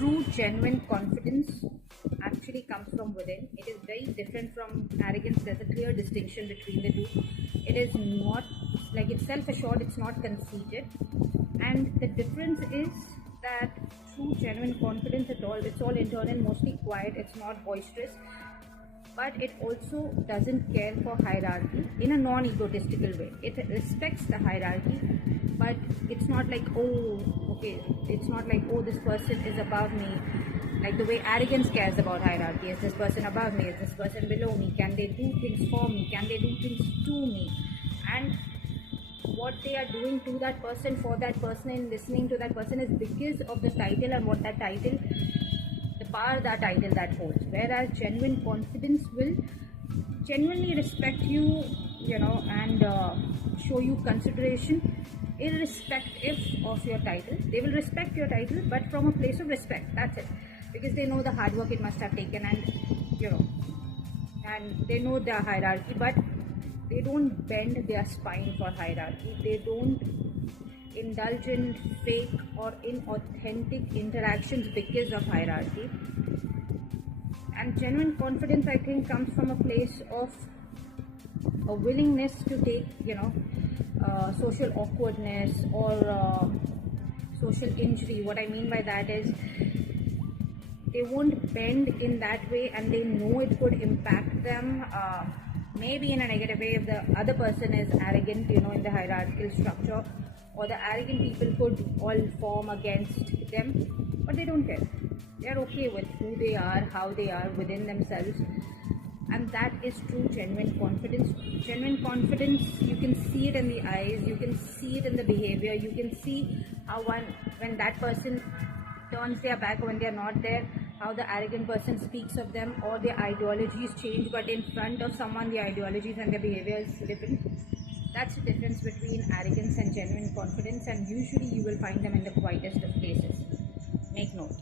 true, genuine confidence actually comes from within. It is very different from arrogance. There's a clear distinction between the two. It is not like it's self-assured, it's not conceited. And the difference is that true, genuine confidence it's all internal, mostly quiet, it's not boisterous. But it also doesn't care for hierarchy in a non-egotistical way. It respects the hierarchy, but it's not like, oh, okay, it's not like, oh, this person is above me. Like the way arrogance cares about hierarchy. Is this person above me? Is this person below me? Can they do things for me? Can they do things to me? And what they are doing to that person, for that person, and listening to that person is because of the title and what that title, the power that title that holds. Whereas genuine confidence will genuinely respect you, and show you consideration irrespective of your title. They will respect your title, but from a place of respect. That's it. Because they know the hard work it must have taken, and they know the hierarchy, but they don't bend their spine for hierarchy. They don't indulge in fake or inauthentic interactions because of hierarchy. And genuine confidence, I think, comes from a place of a willingness to take, social awkwardness or social injury. What I mean by that is they won't bend in that way, and they know it could impact them, maybe in a negative way if the other person is arrogant, in the hierarchical structure, or the arrogant people could all form against them, but they don't care. They're okay with who they are, how they are within themselves, and that is true, genuine confidence. Genuine confidence, you can see it in the eyes, you can see it in the behavior, you can see how when that person turns their back, or when they're not there, how the arrogant person speaks of them, or their ideologies change, but in front of someone the ideologies and their behavior is different. That's the difference between arrogance and genuine confidence, and usually you will find them in the quietest of places. Make note.